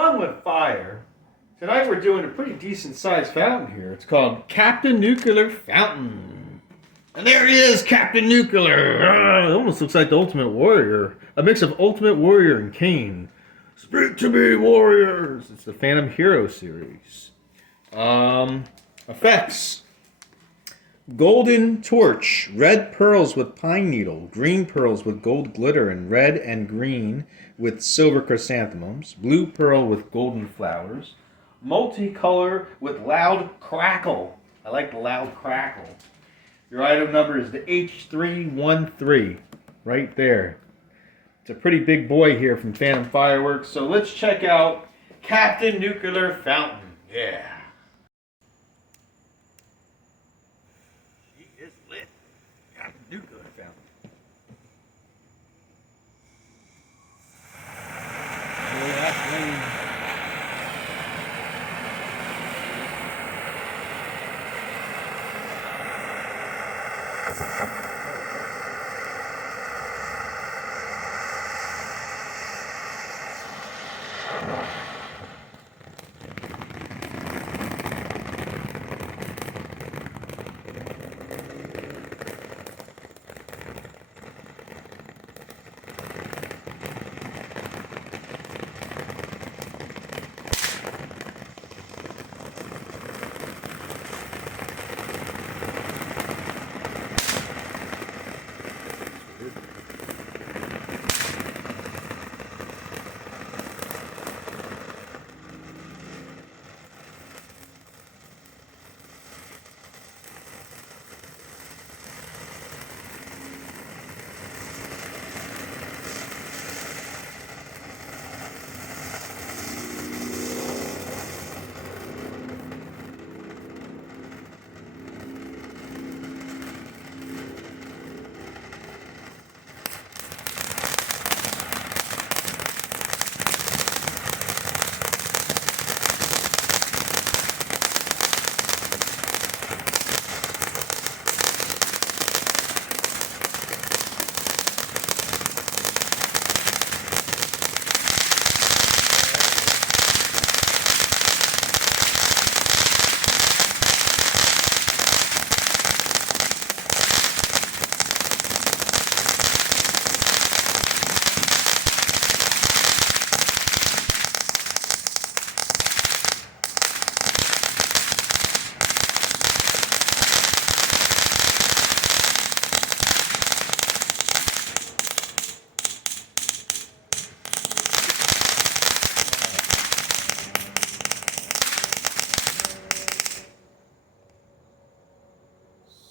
Fun with fire. Tonight we're doing a pretty decent sized fountain here. It's called Captain Nuclear Fountain. And there he is, Captain Nuclear. It almost looks like the Ultimate Warrior. A mix of Ultimate Warrior and Kane. Speak to me, warriors. It's the Phantom Hero series. Effects. Golden torch, red pearls with pine needle, green pearls with gold glitter, and red and green with silver chrysanthemums, blue pearl with golden flowers, multicolor with loud crackle. I like the loud crackle. Your item number is the H313, right there. It's a pretty big boy here from Phantom Fireworks, so let's check out Captain Nuclear Fountain. Yeah. It's lit. Captain Nuclear Fountain. Oh, that's lame.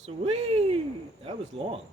Sweet! That was long.